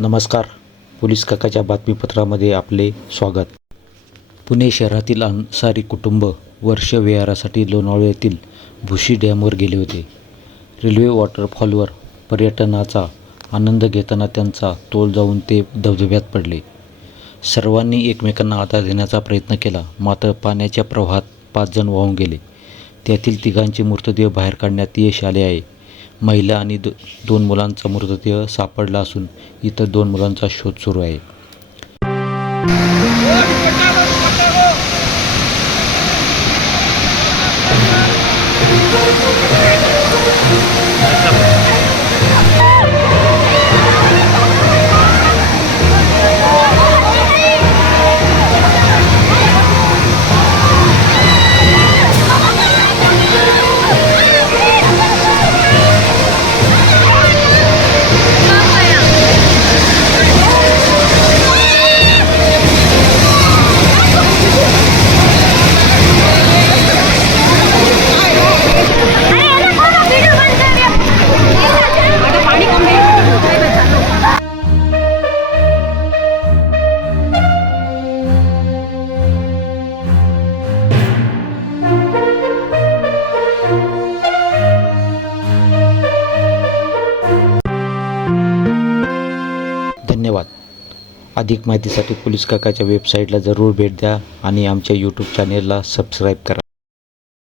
नमस्कार. पोलीस काकाच्या बातमीपत्रामध्ये आपले स्वागत. पुणे शहरातील अन्सारी कुटुंब वर्ष विहारासाठी लोणावळ्यातील भुशी डॅमवर गेले होते. रेल्वे वॉटरफॉलवर पर्यटनाचा आनंद घेताना त्यांचा तोल जाऊन ते धबधब्यात पडले. सर्वांनी एकमेकांना आधार देण्याचा प्रयत्न केला मात्र पाण्याच्या प्रवाहात पाच जण वाहून गेले. त्यातील तिघांचे मृतदेह बाहेर काढण्यात यश आले आहे. महिला आणि दो दोन मुलांचा मृतदेह सापडला असून इतर दोन मुलांचा शोध सुरू आहे. अधिक माहितीसाठी पोलीस काकाच्या वेबसाईटला जरूर भेट द्या आणि आमच्या यूट्यूब चॅनेलला सबस्क्राईब करा.